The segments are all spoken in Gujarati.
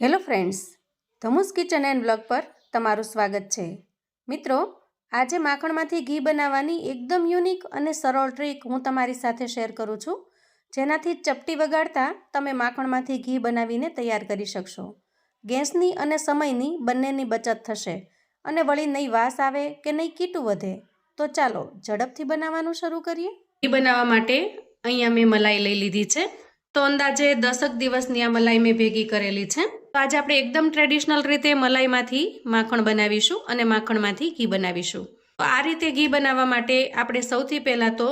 હેલો ફ્રેન્ડ્સ, ધમુસ કિચન એન્ડ બ્લોગ પર તમારું સ્વાગત છે. મિત્રો, આજે માખણમાંથી ઘી બનાવવાની એકદમ યુનિક અને સરળ ટ્રીક હું તમારી સાથે શેર કરું છું. જેનાથી ચપટી વગાડતા તમે માખણમાંથી ઘી બનાવીને તૈયાર કરી શકશો. ગેસની અને સમયની બંનેની બચત થશે અને વળી નહીં વાસ આવે કે નહીં કીટું વધે, તો ચાલો ઝડપથી બનાવવાનું શરૂ કરીએ. ઘી બનાવવા માટે અહીંયા મેં મલાઈ લઈ લીધી છે. તો અંદાજે દસક દિવસની આ મલાઈ મેં ભેગી કરેલી છે. તો આજે આપણે એકદમ ટ્રેડિશનલ રીતે મલાઈમાંથી માખણ બનાવીશું અને માખણમાંથી ઘી બનાવીશું. તો આ રીતે ઘી બનાવવા માટે આપણે સૌથી પહેલાં તો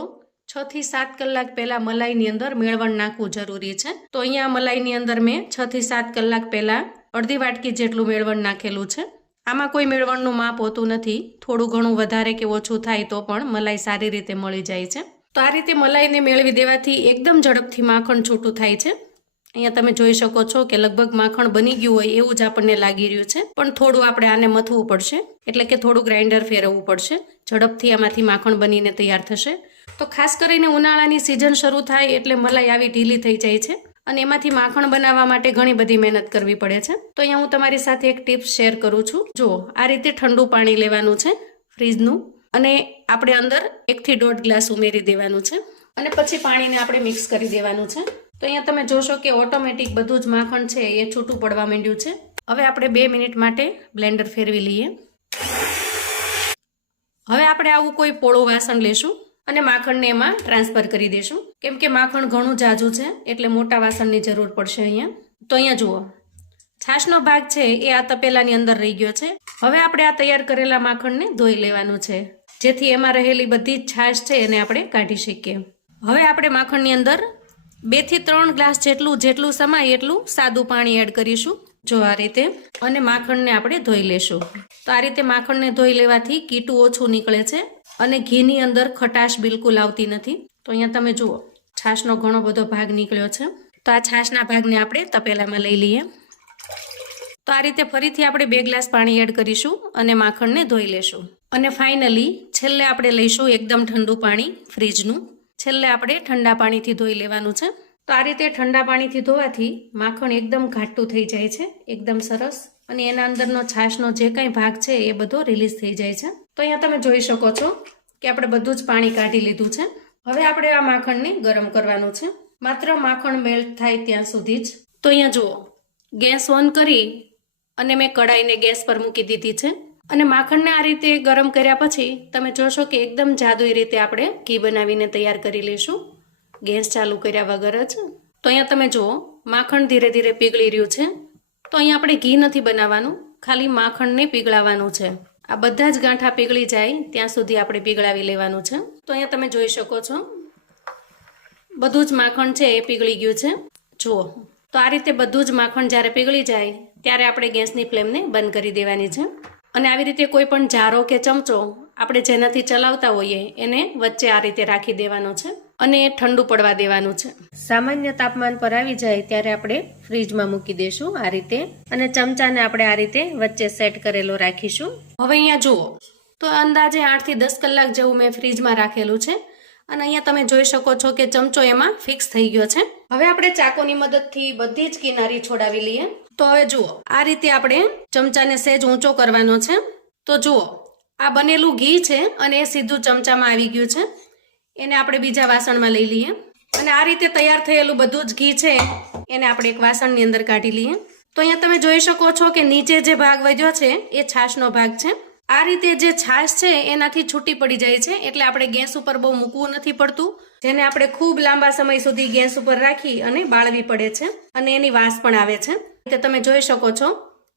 છ થી સાત કલાક પહેલાં મલાઈની અંદર મેળવણ નાખવું જરૂરી છે. તો અહીંયા મલાઈની અંદર મેં છ થી સાત કલાક પહેલાં અડધી વાટકી જેટલું મેળવણ નાખેલું છે. આમાં કોઈ મેળવણનું માપ હોતું નથી. થોડું ઘણું વધારે કે ઓછું થાય તો પણ મલાઈ સારી રીતે મળી જાય છે. તો આ રીતે મલાઈને મેળવી દેવાથી એકદમ ઝડપથી માખણ છૂટું થાય છે. અહીંયા તમે જોઈ શકો છો કે લગભગ માખણ બની ગયું હોય એવું જ આપણને લાગી રહ્યું છે. પણ થોડું આપણે આને મથવું પડશે. એટલે કે થોડું ગ્રાઇન્ડર ફેરવવું પડશે. ઝડપથી આમાંથી માખણ બનીને તૈયાર થશે. તો ખાસ કરીને ઉનાળાની સિઝન શરૂ થાય એટલે મલાઈ આવી ઢીલી થઈ જાય છે. અને એમાંથી માખણ બનાવવા માટે ઘણી બધી મહેનત કરવી પડે છે. તો અહીંયા હું તમારી સાથે એક ટિપ્સ શેર કરું છું. જુઓ, આ રીતે ઠંડુ પાણી લેવાનું છે ફ્રીજનું. અને આપણે અંદર એકથી દોઢ ગ્લાસ ઉમેરી દેવાનું છે. અને પછી પાણીને આપણે મિક્સ કરી દેવાનું છે. તો અહીંયા તમે જોશો કે ઓટોમેટિક બધું જ માખણ છે એ છૂટું પડવા માંડ્યું છે. હવે આપણે બે મિનિટ માટે બ્લેન્ડર ફેરવી લઈએ. હવે આપણે આવું કોઈ પોળું વાસણ લેશું અને માખણને એમાં ટ્રાન્સફર કરી દેશું. કેમ કે માખણ ઘણું જાજુ છે, એટલે મોટા વાસણની જરૂર પડશે અહીંયા. તો અહીંયા જુઓ. છાશનો ભાગ છે, એ આ તપેલાની અંદર રહી ગયો છે. હવે આપણે આ તૈયાર કરેલા માખણને ધોઈ લેવાનું છે. જેથી એમાં રહેલી બધી છાશ છે એને આપણે કાઢી શકીએ. હવે આપણે માખણની અંદર બેથી ત્રણ ગ્લાસ જેટલું જેટલું સમાય એટલું સાદું પાણી એડ કરીશું. જો આ રીતે અને માખણને આપણે ધોઈ લેશું. તો આ રીતે માખણને ધોઈ લેવાથી કીટું ઓછું નીકળે છે અને ઘીની અંદર ખટાશ બિલકુલ આવતી નથી. તો અહીંયા તમે જુઓ, છાશનો ઘણો બધો ભાગ નીકળ્યો છે. તો આ છાશના ભાગને આપણે તપેલામાં લઈ લઈએ. તો આ રીતે ફરીથી આપણે બે ગ્લાસ પાણી એડ કરીશું અને માખણને ધોઈ લેશું. અને ફાઇનલી છેલ્લે આપણે લઈશું એકદમ ઠંડુ પાણી ફ્રીજનું છેલ્લે આપણે ઠંડા પાણીથી ધોઈ લેવાનું છે. તો આ રીતે ઠંડા પાણીથી ધોવાથી માખણ એકદમ ઘાટું થઈ જાય છે, એકદમ સરસ. અને એના અંદરનો છાશનો જે કાંઈ ભાગ છે એ બધો રિલીઝ થઈ જાય છે. તો અહીંયા તમે જોઈ શકો છો કે આપણે બધું જ પાણી કાઢી લીધું છે. હવે આપણે આ માખણને ગરમ કરવાનું છે. માત્ર માખણ મેલ્ટ થાય ત્યાં સુધી જ. તો અહીંયા જુઓ, ગેસ ઓન કરી અને મેં કડાઈને ગેસ પર મૂકી દીધી છે. અને માખણને આ રીતે ગરમ કર્યા પછી તમે જોશો કે એકદમ જાદુઈ રીતે આપણે ઘી બનાવીને તૈયાર કરી લઈશું. ગેસ ચાલુ કર્યા વગર જ. તો અહીંયા તમે જુઓ, માખણ ધીરે ધીરે પીગળી રહ્યું છે. તો અહીંયા આપણે ઘી નથી બનાવવાનું, ખાલી માખણને પીગળાવવાનું છે. આ બધા જ ગાંઠા પીગળી જાય, ત્યાં સુધી આપણે પીગળાવી લેવાનું છે. તો અહીંયા તમે જોઈ શકો છો. બધું જ માખણ છે, એ પીગળી ગયું છે. જુઓ. તો આ રીતે બધું જ માખણ જ્યારે પીગળી જાય, ત્યારે આપણે ગેસની ફ્લેમને બંધ કરી દેવાની છે. અને આવી રીતે કોઈ પણ જારો કે ચમચો આપણે જેનાથી ચલાવતા હોઈએ, એને વચ્ચે આ રીતે રાખી દેવાનો છે. અને ઠંડુ પડવા દેવાનું છે. સામાન્ય તાપમાન પર આવી જાય ત્યારે આપણે ફ્રીજમાં મૂકી દેશું આ રીતે અને ચમચાને આપણે આ રીતે વચ્ચે સેટ કરેલો રાખીશું. હવે અહીંયા જુઓ. તો અંદાજે આઠથી દસ કલાક જેવું મેં ફ્રીજમાં રાખેલું છે અને અહીંયા તમે જોઈ શકો છો કે ચમચો એમાં ફિક્સ થઈ ગયો છે. હવે આપણે ચાકુની મદદથી બધી જ કિનારી છોડાવી લઈએ. તો હવે જુઓ. આ રીતે આપણે ચમચાને સહેજ ઊંચો કરવાનો છે. તો જુઓ. આ બનેલું ઘી છે અને એ સીધું ચમચામાં આવી ગયું છે. એને આપણે બીજા વાસણમાં લઈ લઈએ. અને આ રીતે તૈયાર થયેલું બધું જ ઘી છે, એને આપણે એક વાસણની અંદર કાઢી લઈએ. તો અહીંયા તમે જોઈ શકો છો કે નીચે જે ભાગ વધ્યો છે, એ છાશનો ભાગ છે. આ રીતે જે છાશ છે, એનાથી છૂટી પડી જાય છે, એટલે આપણે ગેસ ઉપર બહુ મૂકવું નથી પડતું. જેને આપણે ખૂબ લાંબા સમય સુધી ગેસ ઉપર રાખી અને બાળવી પડે છે, અને એની વાસ પણ આવે છે. તે તમે જોઈ શકો છો,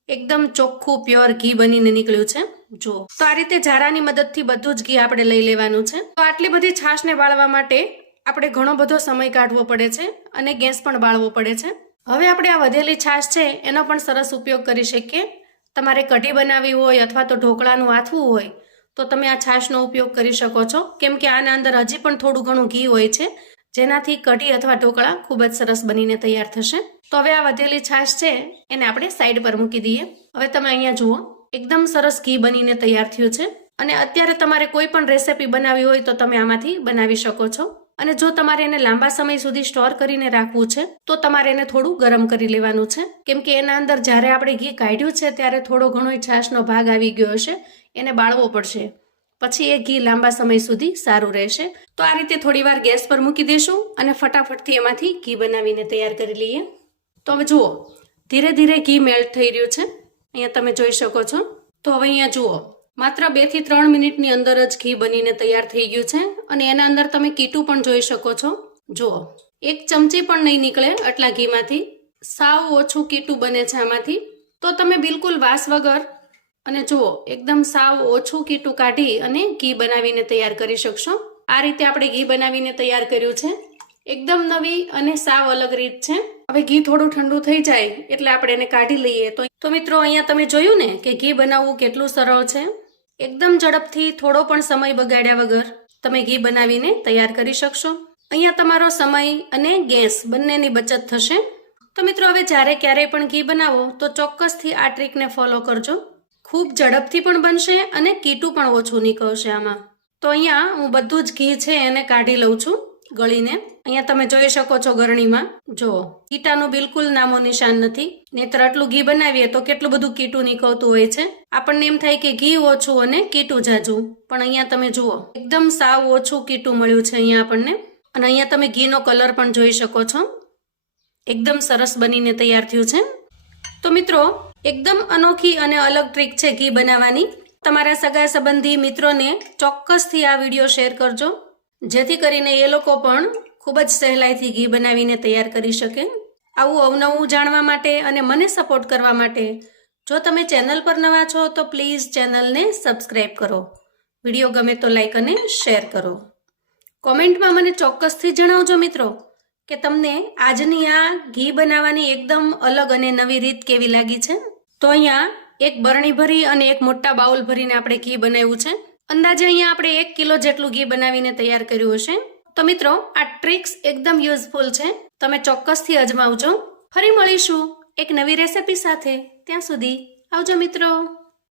એકદમ ચોખ્ખું, પ્યોર ઘી બનીને નીકળ્યું છે. જો. તો આ રીતે જારાની મદદથી બધું જ ઘી આપણે લઈ લેવાનું છે. તો આટલી બધી છાશને બાળવા માટે આપણે ઘણો બધો સમય કાઢવો પડે છે અને ગેસ પણ બાળવો પડે છે. હવે આપણે આ વધેલી છાશ છે એનો પણ સરસ ઉપયોગ કરી શકીએ. તમારે કઢી બનાવવી હોય અથવા તો ઢોકળાનું આથવું હોય તો તમે આ છાશનો ઉપયોગ કરી શકો છો. કેમ કે આના અંદર હજી પણ થોડું ઘણું ઘી હોય છે. જેનાથી કઢી અથવા ઢોકળા ખૂબ જ સરસ બનીને તૈયાર થશે. તો હવે આ વધેલી છાશ છે એને આપણે સાઈડ પર મૂકી દઈએ. હવે તમે અહીંયા જુઓ. એકદમ સરસ ઘી બનીને તૈયાર થયું છે. અને અત્યારે તમારે કોઈ પણ રેસીપી બનાવવી હોય તો તમે આમાંથી બનાવી શકો છો. અને જો તમારે એને લાંબા સમય સુધી સ્ટોર કરીને રાખવું છે, તો તમારે એને થોડું ગરમ કરી લેવાનું છે. કેમ કે એના અંદર જ્યારે આપણે ઘી કાઢ્યું છે, ત્યારે થોડો ઘણો છાશનો ભાગ આવી ગયો હશે, એને બાળવો પડશે. પછી એ ઘી લાંબા સમય સુધી સારું રહેશે. તો આ રીતે થોડી વાર ગેસ પર મૂકી દેશું અને ફટાફટથી એમાંથી ઘી બનાવીને તૈયાર કરી લઈએ. તો હવે જુઓ, ધીરે ધીરે ઘી મેલ્ટ થઈ રહ્યું છે. અહીંયા તમે જોઈ શકો છો. તો હવે અહીંયા જુઓ. માત્ર બેથી ત્રણ મિનિટની અંદર જ ઘી બનીને તૈયાર થઈ ગયું છે અને એના અંદર તમે કીટું પણ જોઈ શકો છો. જુઓ. એક ચમચી પણ નહીં નીકળે આટલા ઘીમાંથી. સાવ ઓછું કીટું બને છે આમાંથી. તો તમે બિલકુલ વાસ વગર અને જુઓ, એકદમ સાવ ઓછું કીટું કાઢી અને ઘી બનાવીને તૈયાર કરી શકશો. આ રીતે આપણે ઘી બનાવીને તૈયાર કર્યું છે. એકદમ નવી અને સાવ અલગ રીત છે. હવે ઘી થોડું ઠંડુ થઈ જાય એટલે આપણે એને કાઢી લઈએ. તો મિત્રો, અહીંયા તમે જોયું ને કે ઘી બનાવવું કેટલું સરળ છે? એકદમ ઝડપથી થોડો પણ સમય બગાડ્યા વગર તમે ઘી બનાવીને તૈયાર કરી શકશો. અહીંયા તમારો સમય અને ગેસ બંનેની બચત થશે. તો મિત્રો, હવે જ્યારે ક્યારેય પણ ઘી બનાવો, તો ચોક્કસથી આ ટ્રીકને ફોલો કરજો. ખૂબ ઝડપથી પણ બનશે અને કીટું પણ ઓછું નીકળશે આમાં. તો અહીંયા હું બધું જ ઘી છે એને કાઢી લઉં છું ગળીને. અહીંયા તમે જોઈ શકો છો ગરણીમાં. જો કીટાનું બિલકુલ નામો નિશાન નથી. નહીતર આટલું ઘી બનાવીએ તો કેટલું બધું કીટું નીકળતું હોય છે. આપણને એમ થાય કે ઘી ઓછું અને કીટું જાજું. પણ અહીંયા તમે જુઓ, એકદમ સાવ ઓછું કીટું મળ્યું છે અહીંયા આપણને. અને અહીંયા તમે ઘીનો કલર પણ જોઈ શકો છો. એકદમ સરસ બનીને તૈયાર થયું છે. તો મિત્રો, એકદમ અનોખી અને અલગ ટ્રીક છે ઘી બનાવવાની. તમારા સગા સંબંધી મિત્રોને ચોક્કસથી આ વીડિયો શેર કરજો. જેથી કરીને એ લોકો પણ ખૂબ જ સહેલાઈથી ઘી બનાવીને તૈયાર કરી શકે. આવું અવનવું જાણવા માટે અને મને સપોર્ટ કરવા માટે જો તમે ચેનલ પર નવા છો તો પ્લીઝ ચેનલને સબસ્ક્રાઈબ કરો. વીડિયો ગમે તો લાઈક અને શેર કરો. કોમેન્ટમાં મને ચોક્કસથી જણાવજો મિત્રો કે તમને આજની આ ઘી બનાવવાની એકદમ અલગ અને નવી રીત કેવી લાગી છે. તો અહીંયા એક બરણી ભરી અને એક મોટા બાઉલ ભરીને આપણે ઘી બનાવ્યું છે. અંદાજે અહીંયા આપણે એક કિલો જેટલું ઘી બનાવીને તૈયાર કર્યું હશે. તો મિત્રો, આ ટ્રિક્સ એકદમ યુઝફુલ છે. તમે ચોક્કસથી અજમાવજો. ફરી મળીશું એક નવી રેસિપી સાથે. ત્યાં સુધી આવજો મિત્રો.